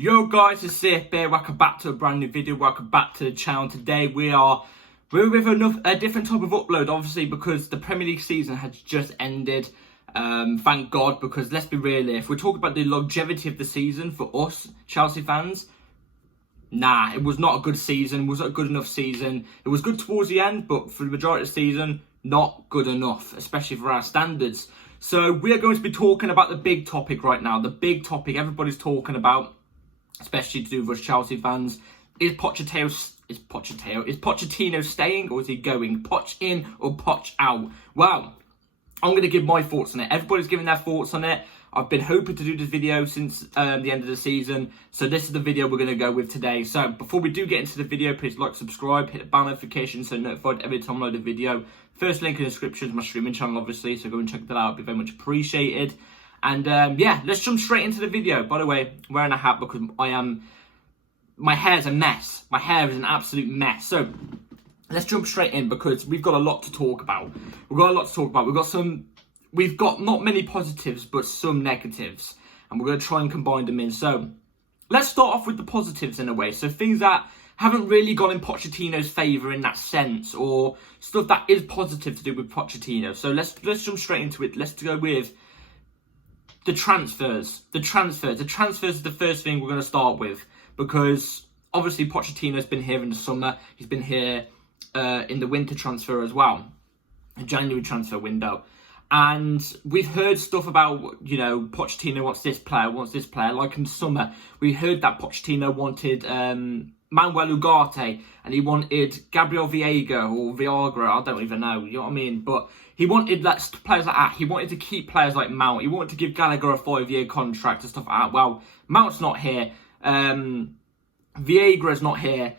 Yo guys, it's Sif here. Welcome back to a brand new video. Welcome back to the channel. Today we're with a different type of upload, obviously, because the Premier League season has just ended. Thank God, because let's be real here. If we're talking about the longevity of the season for us Chelsea fans, nah, it was not a good season. It wasn't a good enough season. It was good towards the end, but for the majority of the season, not good enough, especially for our standards. So we are going to be talking about the big topic right now. The big topic everybody's talking about, especially to do with us Chelsea fans, is Pochettino staying or is he going? Poch in or Poch out? Well, I'm going to give my thoughts on it. Everybody's giving their thoughts on it. I've been hoping to do this video since the end of the season, so this is the video we're going to go with today. So before we do get into the video, please like, subscribe, hit the bell notification so you're notified every time I load a video. First link in the description is my streaming channel, obviously, so go and check that out. It'd be very much appreciated. And yeah, let's jump straight into the video. By the way, I'm wearing a hat because my hair's a mess. My hair is an absolute mess. So let's jump straight in because we've got a lot to talk about. We've got not many positives, but some negatives. And we're going to try and combine them in. So let's start off with the positives in a way. So things that haven't really gone in Pochettino's favour in that sense, or stuff that is positive to do with Pochettino. So let's jump straight into it. Let's go with the transfers. The transfers is the first thing we're going to start with, because obviously Pochettino's been here in the summer. He's been here in the winter transfer as well, the January transfer window. And we've heard stuff about, you know, Pochettino wants this player. Like in the summer, we heard that Pochettino wanted Manuel Ugarte, and he wanted Gabriel Viega or Viagra, I don't even know, you know what I mean? But he wanted players like that. He wanted to keep players like Mount. He wanted to give Gallagher a 5-year contract and stuff like that. Well, Mount's not here. Vieira's not here.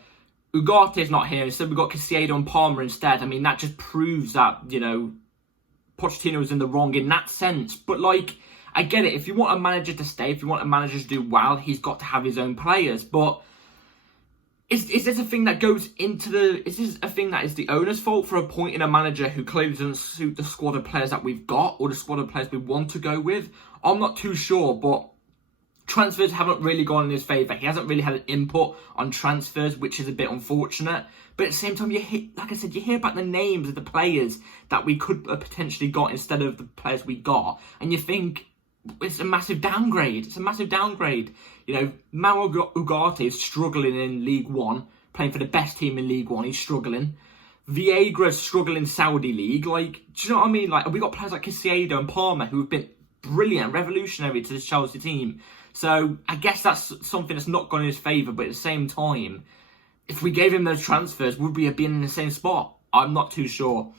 Ugarte's not here. Instead, we've got Caicedo and Palmer instead. I mean, that just proves that, you know, Pochettino was in the wrong in that sense. But, like, I get it. If you want a manager to stay, if you want a manager to do well, he's got to have his own players. But is this a thing that goes into the... Is this a thing that is the owner's fault for appointing a manager who clearly doesn't suit the squad of players that we've got, or the squad of players we want to go with? I'm not too sure, but transfers haven't really gone in his favour. He hasn't really had an input on transfers, which is a bit unfortunate. But at the same time, like I said, you hear about the names of the players that we could have potentially got instead of the players we got, and you think it's a massive downgrade. It's a massive downgrade. You know, Manuel Ugarte is struggling in League One, playing for the best team in League One. He's struggling. Vieira's struggling in Saudi League. Like, do you know what I mean? Like, we got players like Caicedo and Palmer who have been brilliant, revolutionary to this Chelsea team. So I guess that's something that's not gone in his favour. But at the same time, if we gave him those transfers, would we have been in the same spot? I'm not too sure.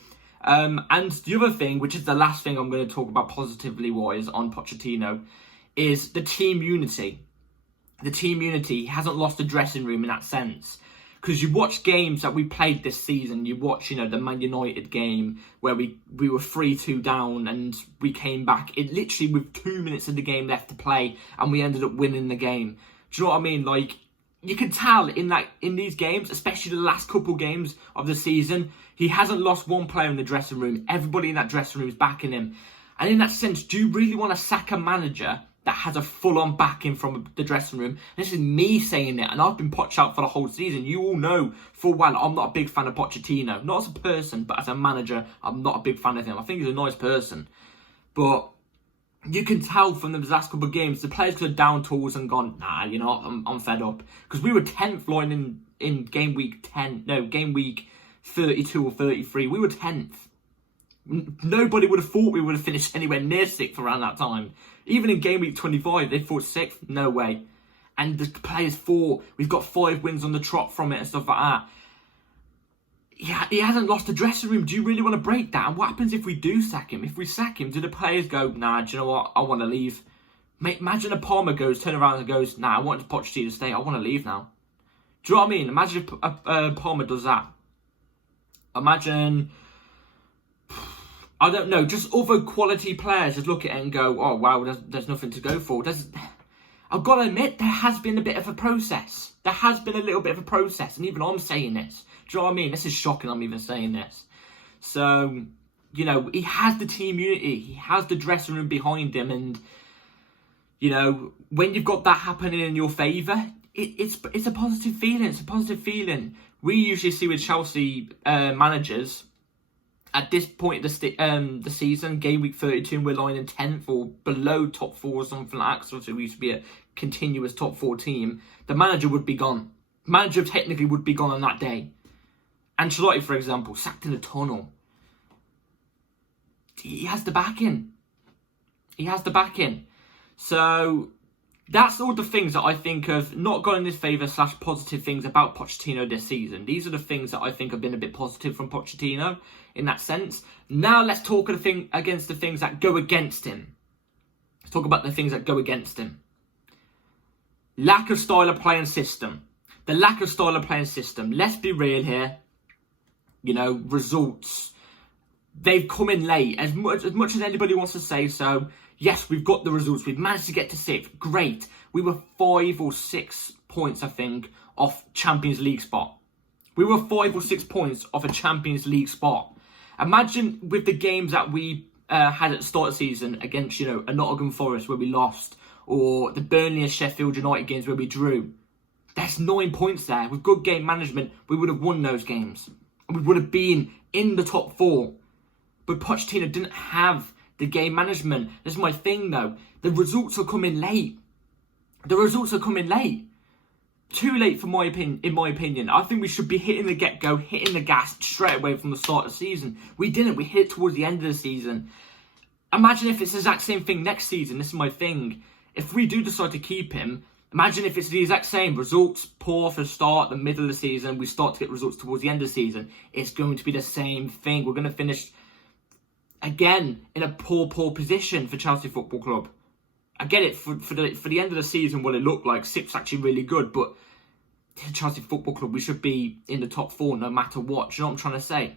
And the other thing, which is the last thing I'm going to talk about positively wise on Pochettino, is the team unity. The team unity, he hasn't lost the dressing room in that sense. Because you watch games that we played this season, you watch, you know, the Man United game where we were 3-2 down and we came back. It literally with 2 minutes of the game left to play and we ended up winning the game. Do you know what I mean? Like, you can tell in these games, especially the last couple games of the season, he hasn't lost one player in the dressing room. Everybody in that dressing room is backing him. And in that sense, do you really want to sack a manager that has a full-on backing from the dressing room? This is me saying it, and I've been Poch out for the whole season. You all know full well I'm not a big fan of Pochettino. Not as a person, but as a manager, I'm not a big fan of him. I think he's a nice person. But you can tell from the last couple of games, the players could have down tools and gone, nah, you know, I'm fed up. Because we were 10th line in game week 32 or 33. We were 10th. Nobody would have thought we would have finished anywhere near 6th around that time. Even in game week 25, they thought 6th. No way. And the players thought we've got 5 wins on the trot from it and stuff like that. Yeah, he hasn't lost the dressing room. Do you really want to break that? And what happens if we do sack him? If we sack him, do the players go, nah, do you know what? I want to leave. Mate, imagine if Palmer turns around and goes, nah, I want Pochettino to stay. I want to leave now. Do you know what I mean? Imagine if Palmer does that. Imagine, I don't know, just other quality players just look at it and go, oh, wow, there's nothing to go for. I've got to admit, there has been a bit of a process. There has been a little bit of a process, and even I'm saying this. Do you know what I mean? This is shocking I'm even saying this. So, you know, he has the team unity. He has the dressing room behind him, and You know, when you've got that happening in your favour, it's a positive feeling. It's a positive feeling. We usually see with Chelsea managers at this point of the season, game week 32, and we're lying in 10th or below top 4 or something like that. So we used to be a continuous top 4 team. The manager would be gone. The manager technically would be gone on that day. Ancelotti, for example, sacked in a tunnel. He has the backing. He has the backing. So that's all the things that I think of not going in his favour / positive things about Pochettino this season. These are the things that I think have been a bit positive from Pochettino in that sense. Now let's talk against the things that go against him. Let's talk about the things that go against him. Lack of style of play and system. The lack of style of play and system. Let's be real here. You know, results. They've come in late. As much as anybody wants to say so, yes, we've got the results. We've managed to get to 6th. Great. We were 5 or 6 points, I think, off Champions League spot. We were 5 or 6 points off a Champions League spot. Imagine with the games that we had at the start of the season against, you know, a Nottingham Forest where we lost, or the Burnley and Sheffield United games where we drew. There's 9 points there. With good game management, we would have won those games. And we would have been in the top 4. But Pochettino didn't have the game management. That's my thing, though. The results are coming late. The results are coming late. Too late, in my opinion. I think we should be hitting the get-go, hitting the gas straight away from the start of the season. We didn't. We hit it towards the end of the season. Imagine if it's the exact same thing next season. This is my thing. If we do decide to keep him, imagine if it's the exact same. Results poor for the start, the middle of the season. We start to get results towards the end of the season. It's going to be the same thing. We're going to finish again in a poor position for Chelsea Football Club. I get it, for the end of the season, what it looked like, 6th actually really good, but Chelsea Football Club, we should be in the top 4 no matter what. Do you know what I'm trying to say?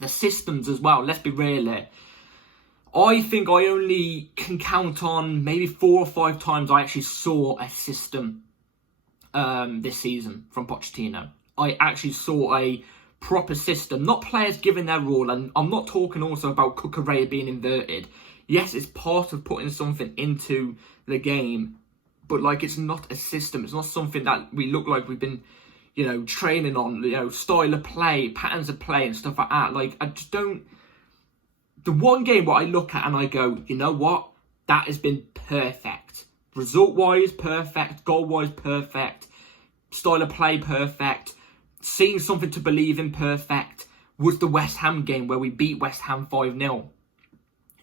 The systems as well, let's be real here. I think I only can count on maybe 4 or 5 times I actually saw a system this season from Pochettino. I actually saw a proper system, not players giving their role, and I'm not talking also about Cucurella being inverted. Yes, it's part of putting something into the game, but like it's not a system. It's not something that we look like we've been, you know, training on, you know, style of play, patterns of play and stuff like that. Like, I just don't. The one game what I look at and I go, you know what? That has been perfect. Result-wise, perfect. Goal-wise, perfect. Style of play, perfect. Seeing something to believe in, perfect. Was the West Ham game where we beat West Ham 5-0.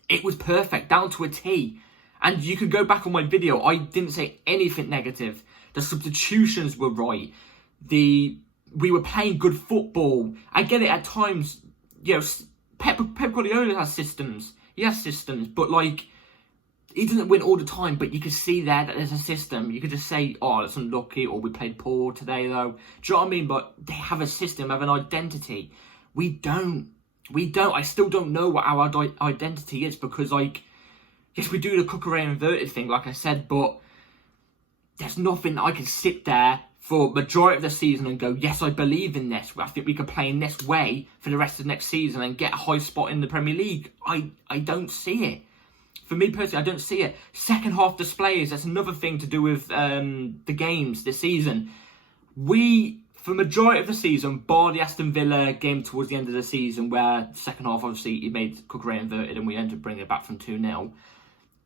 It was perfect, down to a T. And you could go back on my video. I didn't say anything negative. The substitutions were right. We were playing good football. I get it at times. You know, Pep Guardiola has systems. He has systems, but like he doesn't win all the time. But you can see there that there's a system. You could just say, "Oh, that's unlucky," or "We played poor today, though." Do you know what I mean? But they have a system, have an identity. We don't. I still don't know what our identity is because, like, yes, we do the Cucurella inverted thing, like I said, but there's nothing that I can sit there for majority of the season and go, yes, I believe in this. I think we could play in this way for the rest of the next season and get a high spot in the Premier League. I don't see it. For me personally, I don't see it. Second half displays, that's another thing to do with the games this season. For majority of the season, bar the Aston Villa game towards the end of the season, where second half, obviously, he made Cucurella inverted and we ended up bringing it back from 2-0.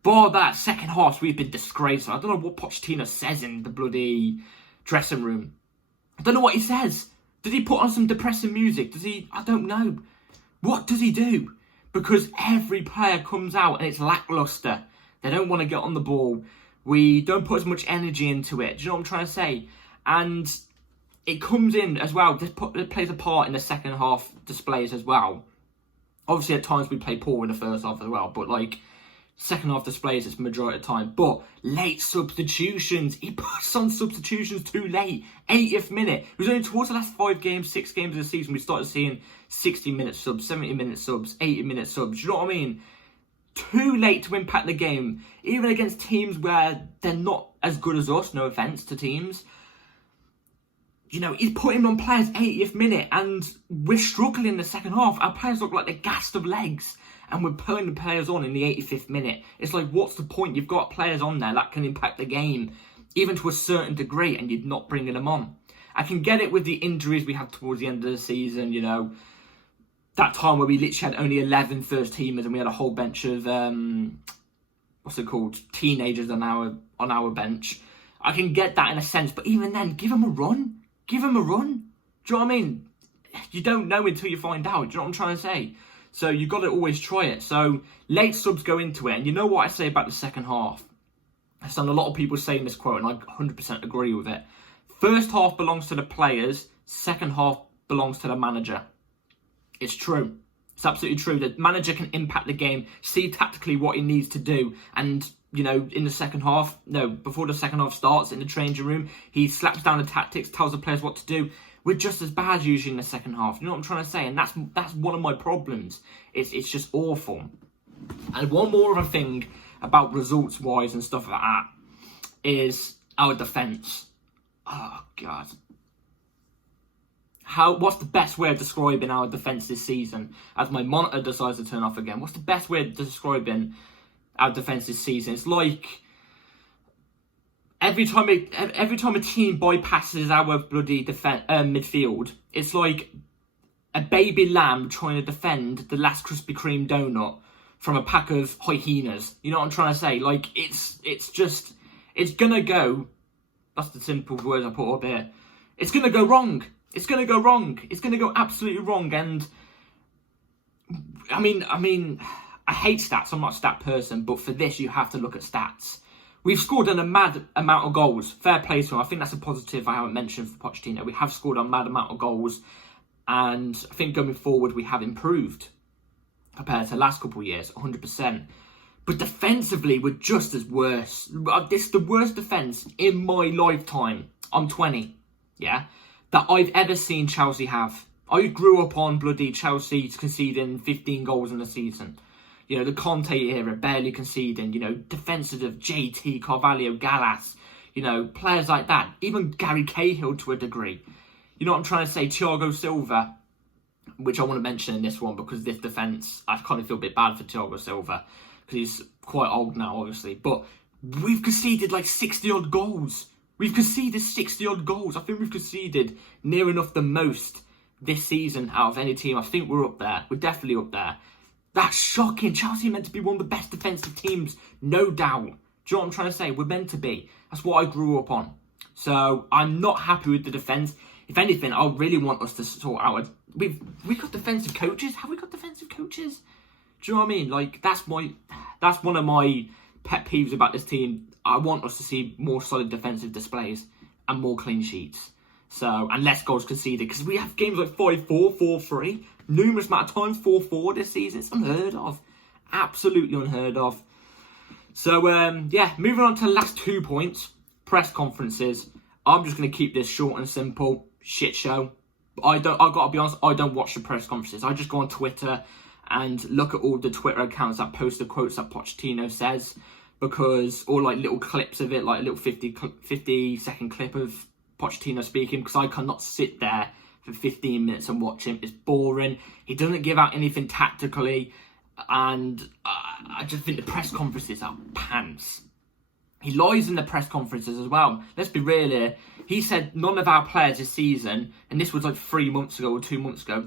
Bar that, second half, we've been disgraceful. I don't know what Pochettino says in the bloody dressing room. I don't know what he says. Did he put on some depressing music? I don't know. What does he do? Because every player comes out and it's lackluster. They don't want to get on the ball. We don't put as much energy into it. Do you know what I'm trying to say? And it comes in as well. It plays a part in the second half displays as well. Obviously, at times we play poor in the first half as well. But like second half displays, it's majority of the time. But late substitutions. He puts on substitutions too late. 80th minute. It was only towards the last 6 games of the season, we started seeing 60-minute subs, 70-minute subs, 80-minute subs. Do you know what I mean? Too late to impact the game. Even against teams where they're not as good as us. No offence to teams. You know, he's putting on players 80th minute and we're struggling in the second half. Our players look like they're gassed of legs. and we're putting the players on in the 85th minute. It's like, what's the point? You've got players on there that can impact the game, even to a certain degree, and you're not bringing them on. I can get it with the injuries we had towards the end of the season, you know, that time where we literally had only 11 first teamers and we had a whole bench of, teenagers on our bench. I can get that in a sense, but even then, give them a run. Give them a run. Do you know what I mean? You don't know until you find out. Do you know what I'm trying to say? So you've got to always try it. So late subs go into it. And you know what I say about the second half? I've seen a lot of people saying this quote, and I 100% agree with it. First half belongs to the players. Second half belongs to the manager. It's true. It's absolutely true. The manager can impact the game, see tactically what he needs to do. And, you know, in the second half, before the second half starts in the changing room, he slaps down the tactics, tells the players what to do. We're just as bad usually in the second half. You know what I'm trying to say? And that's one of my problems. It's just awful. And one more of a thing about results-wise and stuff like that is our defence. Oh, God. What's the best way of describing our defence this season? As my monitor decides to turn off again, what's the best way of describing our defence this season? It's like every time a team bypasses our bloody midfield, it's like a baby lamb trying to defend the last Krispy Kreme donut from a pack of hyenas. You know what I'm trying to say? Like, it's gonna go. That's the simple words I put up here. It's gonna go wrong. It's gonna go wrong. It's gonna go absolutely wrong. And I mean, I hate stats. I'm not a stat person, but for this, you have to look at stats. We've scored a mad amount of goals. Fair play to him. I think that's a positive I haven't mentioned for Pochettino. We have scored a mad amount of goals, and I think going forward we have improved compared to the last couple of years, 100%. But defensively, we're just as worse. This is the worst defence in my lifetime. I'm 20, yeah, that I've ever seen Chelsea have. I grew up on bloody Chelsea conceding 15 goals in the season. You know, the Conte era, barely conceding. You know, defences of JT, Carvalho, Gallas. You know, players like that. Even Gary Cahill to a degree. You know what I'm trying to say? Thiago Silva, which I want to mention in this one because this defence, I kind of feel a bit bad for Thiago Silva because he's quite old now, obviously. But we've conceded like 60-odd goals. We've conceded 60-odd goals. I think we've conceded near enough the most this season out of any team. I think we're up there. We're definitely up there. That's shocking. Chelsea are meant to be one of the best defensive teams, no doubt. Do you know what I'm trying to say? We're meant to be. That's what I grew up on. So I'm not happy with the defence. If anything, I really want us to sort out. We've got defensive coaches. Have we got defensive coaches? Do you know what I mean? Like that's one of my pet peeves about this team. I want us to see more solid defensive displays and more clean sheets. So, and less goals conceded. Because we have games like 5-4, 4-3. Numerous amount of times 4-4 this season. It's unheard of. Absolutely unheard of. So, yeah, moving on to the last 2 points. Press conferences. I'm just going to keep this short and simple. Shit show. I've got to be honest, I don't watch the press conferences. I just go on Twitter and look at all the Twitter accounts that post the quotes that Pochettino says. Because, or like little clips of it, like a little 50-second clip of Pochettino speaking, because I cannot sit there for 15 minutes and watch him. It's boring. He doesn't give out anything tactically, and I just think the press conferences are pants. He lies in the press conferences as well. Let's be real here. He said none of our players this season, and this was like 3 months ago or 2 months ago,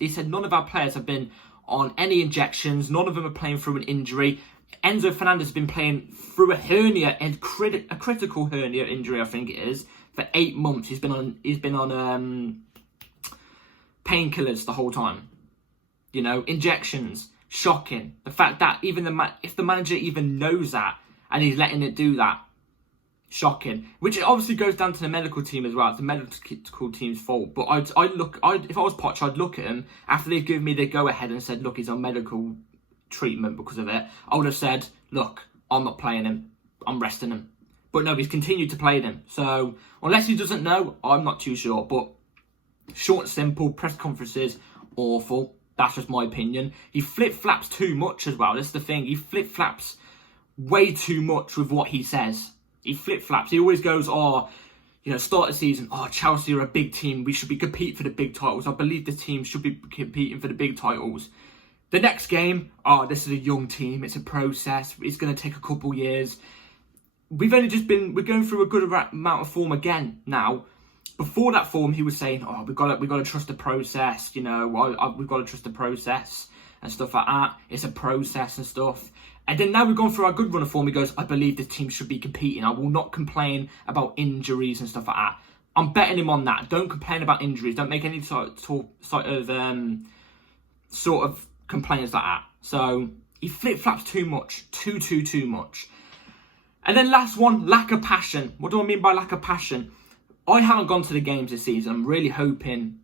he said none of our players have been on any injections. None of them are playing through an injury. Enzo Fernandez has been playing through a hernia, a critical hernia injury, I think it is, for 8 months. He's been on painkillers the whole time. You know, injections. Shocking. The fact that even if the manager even knows that and he's letting it do that, shocking. Which obviously goes down to the medical team as well. It's the medical team's fault. But if I was Poch, I'd look at him after they've given me the go ahead and said, look, he's on medical treatment because of it. I would have said, look, I'm not playing him. I'm resting him. But no, he's continued to play him. So, unless he doesn't know, I'm not too sure. But short and simple, press conferences, awful. That's just my opinion. He flip-flaps too much as well. That's the thing. He flip-flaps way too much with what he says. He flip-flaps. He always goes, start the season, Chelsea are a big team. We should be competing for the big titles. I believe the team should be competing for the big titles. The next game, oh, this is a young team. It's a process. It's going to take a couple years. We're going through a good amount of form again now. Before that form, he was saying, oh, we've got to trust the process. You know, we've got to trust the process and stuff like that. It's a process and stuff. And then now we've gone through our good run of form. He goes, I believe the team should be competing. I will not complain about injuries and stuff like that. I'm betting him on that. Don't complain about injuries. Don't make any sort of complaints like that. So he flip-flaps too much. Too much. And then last one, lack of passion. What do I mean by lack of passion? I haven't gone to the games this season. I'm really hoping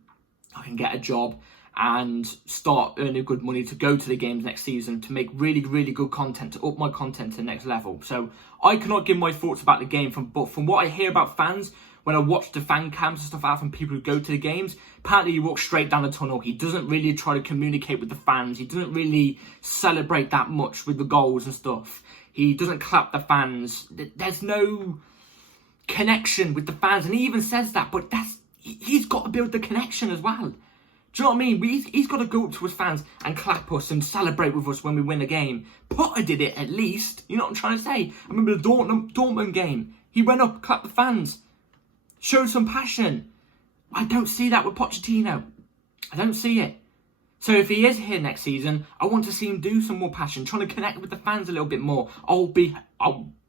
I can get a job and start earning good money to go to the games next season, to make really, really good content, to up my content to the next level. So I cannot give my thoughts about the game, but from what I hear about fans, when I watch the fan cams and stuff out from people who go to the games, apparently he walks straight down the tunnel. He doesn't really try to communicate with the fans. He doesn't really celebrate that much with the goals and stuff. He doesn't clap the fans. There's no connection with the fans. And he even says that, but he's got to build the connection as well. Do you know what I mean? He's got to go up to his fans and clap us and celebrate with us when we win a game. Potter did it, at least. You know what I'm trying to say? I remember the Dortmund game. He went up, clapped the fans, showed some passion. I don't see that with Pochettino. I don't see it. So if he is here next season, I want to see him do some more passion, trying to connect with the fans a little bit more. I'll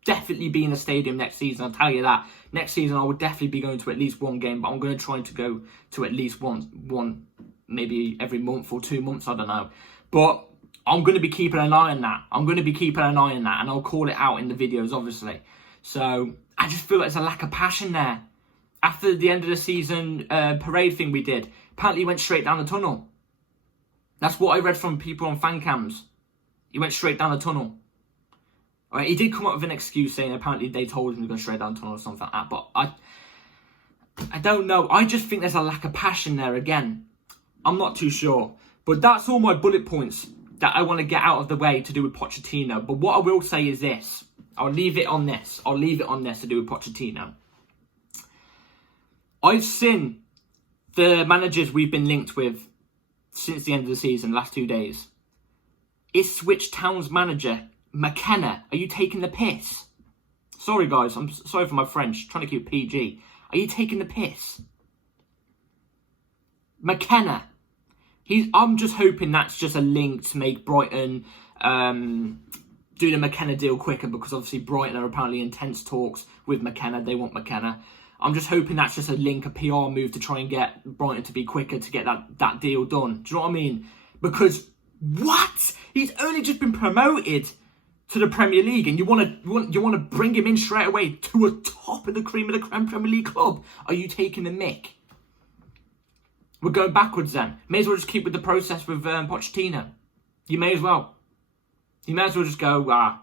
definitely be in the stadium next season, I'll tell you that. Next season, I will definitely be going to at least one game, but I'm going to try to go to at least one, maybe every month or 2 months, I don't know. But I'm going to be keeping an eye on that. And I'll call it out in the videos, obviously. So I just feel like there's a lack of passion there. After the end of the season parade thing we did, apparently he went straight down the tunnel. That's what I read from people on fan cams. He went straight down the tunnel. All right, he did come up with an excuse saying apparently they told him to go straight down the tunnel or something like that. But I don't know. I just think there's a lack of passion there again. I'm not too sure. But that's all my bullet points that I want to get out of the way to do with Pochettino. But what I will say is this. I'll leave it on this to do with Pochettino. I've seen the managers we've been linked with since the end of the season, last 2 days. Ipswich Town's manager, McKenna, are you taking the piss? Sorry guys, I'm sorry for my French, trying to keep it PG. Are you taking the piss? McKenna. I'm just hoping that's just a link to make Brighton do the McKenna deal quicker, because obviously Brighton are apparently in tense talks with McKenna. They want McKenna. I'm just hoping that's just a link, a PR move to try and get Brighton to be quicker to get that deal done. Do you know what I mean? Because, what? He's only just been promoted to the Premier League, and you want to bring him in straight away to a top of the cream of the creme Premier League club? Are you taking the mick? We're going backwards then. May as well just keep with the process with Pochettino. You may as well. You may as well just go,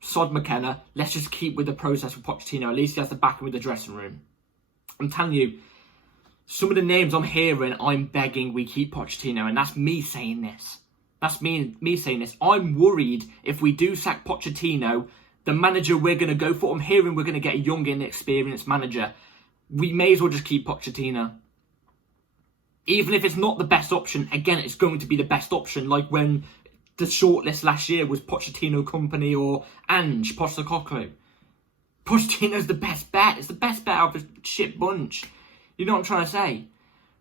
sod McKenna, let's just keep with the process with Pochettino. At least he has to back him with the dressing room. I'm telling you, some of the names I'm hearing, I'm begging we keep Pochettino, and that's me saying this. That's me saying this. I'm worried if we do sack Pochettino, the manager we're going to go for, I'm hearing we're going to get a young, inexperienced manager. We may as well just keep Pochettino. Even if it's not the best option, again, it's going to be the best option, like when the shortlist last year was Pochettino Company or Ange Postecoglou. Pochettino's the best bet. It's the best bet out of a shit bunch. You know what I'm trying to say?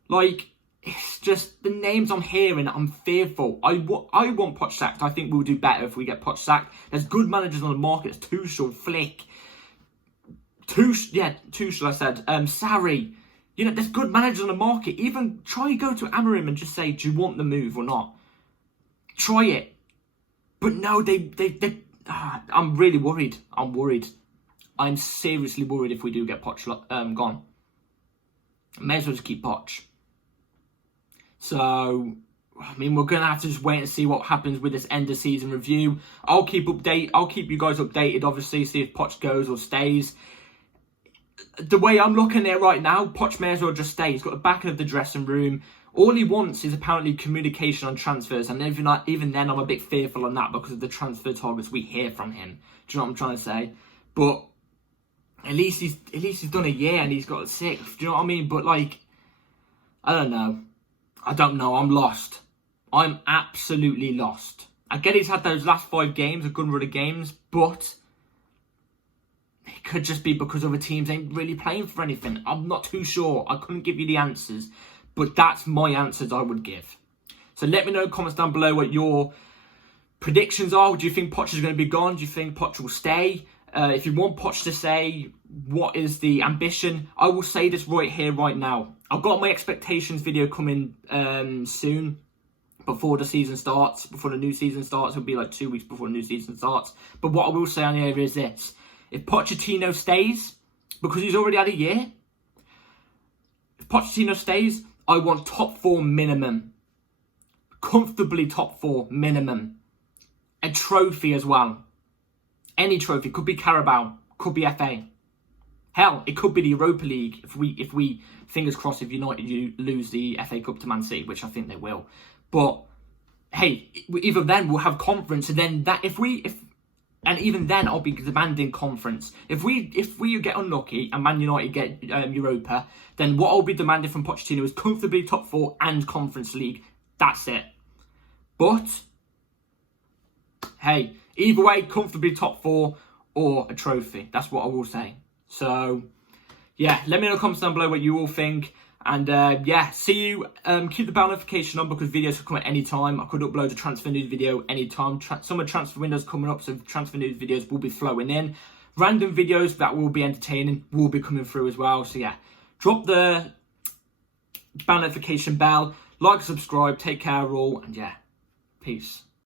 Like, it's just the names I'm hearing, I'm fearful. I want Poch sacked. I think we'll do better if we get Poch sacked. There's good managers on the market. There's Tuchel, Flick. Tuchel, I said. Sarri. You know, there's good managers on the market. Even try to go to Amorim and just say, do you want the move or not? Try it. But no, I'm really worried. I'm worried. I'm seriously worried if we do get Poch gone. May as well just keep Poch. So, I mean, we're going to have to just wait and see what happens with this end of season review. I'll keep you guys updated, obviously, see if Poch goes or stays. The way I'm looking at it right now, Poch may as well just stay. He's got the backing of the dressing room. All he wants is apparently communication on transfers, and even then I'm a bit fearful on that because of the transfer targets we hear from him. Do you know what I'm trying to say? But at least he's done a year and he's got 6. Do you know what I mean? But like, I don't know. I'm lost. I'm absolutely lost. I get he's had those last 5 games, a good run of games, but it could just be because other teams ain't really playing for anything. I'm not too sure. I couldn't give you the answers, but that's my answers I would give. So let me know in the comments down below what your predictions are. Do you think Poch is going to be gone? Do you think Poch will stay? If you want Poch to stay, what is the ambition? I will say this right here, right now. I've got my expectations video coming soon. Before the season starts, before the new season starts. It'll be like 2 weeks before the new season starts. But what I will say on here is this. If Pochettino stays, because he's already had a year, if Pochettino stays, I want top 4 minimum. Comfortably top 4 minimum. A trophy as well. Any trophy. Could be Carabao. Could be FA. Hell, it could be the Europa League if we fingers crossed, if United lose the FA Cup to Man City, which I think they will. But hey, either then we'll have conference, and then and even then I'll be demanding conference. If we get unlucky and Man United get Europa, then what I'll be demanding from Pochettino is comfortably top 4 and Conference League. That's it. But hey, either way, comfortably top 4 or a trophy. That's what I will say. So yeah, let me know in the comments down below what you all think. And yeah, see you. Keep the bell notification on because videos will come at any time. I could upload a transfer news video anytime. Summer transfer windows coming up, so transfer news videos will be flowing in. Random videos that will be entertaining will be coming through as well. So yeah, drop the bell notification bell, like, subscribe, take care all, and yeah, peace.